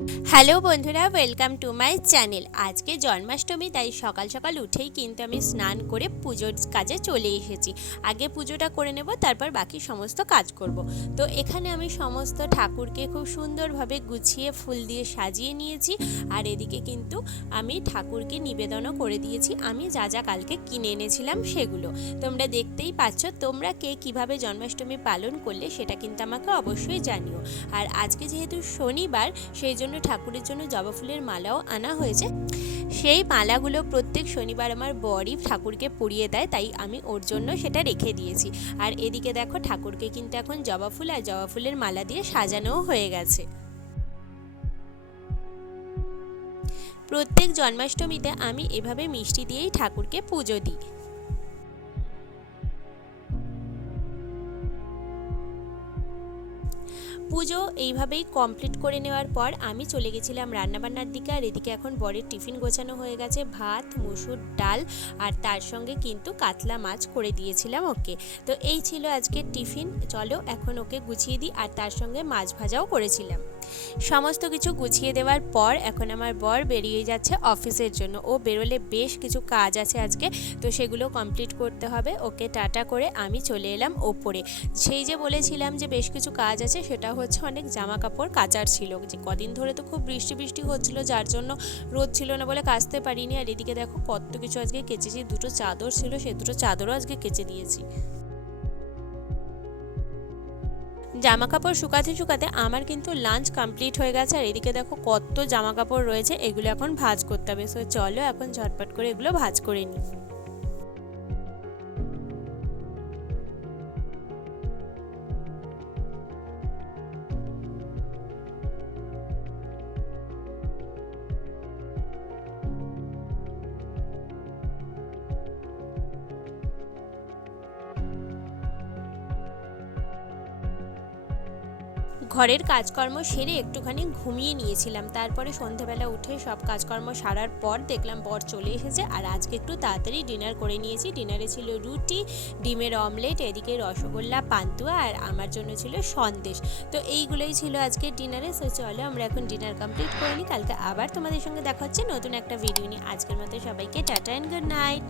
Hello বন্ধুরা, welcome to my channel. আজকে জন্মাষ্টমী, তাই সকাল সকাল উঠেই কিন্তু আমি স্নান করে পুজোর কাজে চলে এসেছি। আগে পুজোটা করে নেব, তারপর বাকি সমস্ত কাজ করব। তো এখানে আমি সমস্ত ঠাকুরকে খুব সুন্দরভাবে গুছিয়ে, ফুল দিয়ে সাজিয়ে নিয়েছি। আর এদিকে কিন্তু আমি ঠাকুরকে নিবেদনও করে দিয়েছি। আমি যা যা কালকে কিনে এনেছিলাম সেগুলো। তোমরা দেখতেই পাচ্ছ, তোমরা কে কীভাবে জন্মাষ্টমী পালন করলে সেটা কিন্তু আমাকে অবশ্যই জানিও। আর আজকে যেহেতু শনিবার, সেই জন্য ঠাকুরের জন্য জবা ফুলের মালাও আনা হয়েছে। সেই মালাগুলো প্রত্যেক শনিবার আমার বরই ঠাকুরকে পরিয়ে দেয়, তাই আমি ওর জন্য সেটা রেখে দিয়েছি। আর এদিকে দেখো, ঠাকুরকে কিন্তু এখন জবা ফুল আর জবা ফুলের মালা দিয়ে সাজানোও হয়ে গেছে। প্রত্যেক জন্মাষ্টমীতে আমি এভাবে মিষ্টি দিয়েই ঠাকুরকে পুজো দিই। পুজো এইভাবেই কমপ্লিট করে নেওয়ার পর আমি চলে গেছিলাম রান্নাবান্নার দিকে, আর এদিকে এখন বরের টিফিন গোছানো হয়ে গেছে, ভাত, মুসুর ডাল, আর তার সঙ্গে কিন্তু কাতলা মাছ করে দিয়েছিলাম ওকে। তো এই ছিল আজকে টিফিন, চলো এখন ওকে গুছিয়ে দিই, আর তার সঙ্গে মাছ ভাজাও করেছিলাম। সমস্ত কিছু গুছিয়ে দেওয়ার পর এখন আমার বর বেরিয়ে যাচ্ছে অফিসের জন্য। ও বেরোলে বেশ কিছু কাজ আছে আজকে, তো সেগুলো কমপ্লিট করতে হবে। ওকে টাটা করে আমি চলে এলাম ওপরে। সেই যে বলেছিলাম যে বেশ কিছু কাজ আছে, সেটা হচ্ছে অনেক জামা কাপড় কাচার ছিল। যে কদিন ধরে তো খুব বৃষ্টি বৃষ্টি হচ্ছিল, যার জন্য রোদ ছিল না বলে কাচতে পারিনি। আর এদিকে দেখো কত কিছু আজকে কেচেছি, দুটো চাদর ছিল, সে দুটো চাদরও আজকে কেচে দিয়েছি। জামা কাপড় শুকাতে শুকাতে আমার কিন্তু লাঞ্চ কমপ্লিট হয়ে গেছে। আর এদিকে দেখো কত জামা কাপড় রয়েছে, এগুলো এখন ভাজ করতে হবে। সো চলো এখন ঝটপট করে এগুলো ভাজ করে নিই। ঘরের কাজকর্ম সেরে একটুখানি ঘুমিয়ে নিয়েছিলাম। তারপরে সন্ধেবেলা উঠে সব কাজকর্ম সারার পর দেখলাম বর চলে এসেছে আর আজকে একটু তাড়াতাড়ি ডিনার করে নিয়েছি। ডিনারে ছিল রুটি, ডিমের অমলেট, এদিকে রসগোল্লা, পান্তুয়া আর আমার জন্য ছিল সন্দেশ। তো এইগুলোই ছিল আজকের ডিনারে। সো চলো আমরা এখন ডিনার কমপ্লিট করে নিই। কালকে আবার তোমাদের সঙ্গে দেখা হচ্ছে নতুন একটা ভিডিও নিয়ে। আজকের মতো সবাইকে টাটা অ্যান্ড গুড নাইট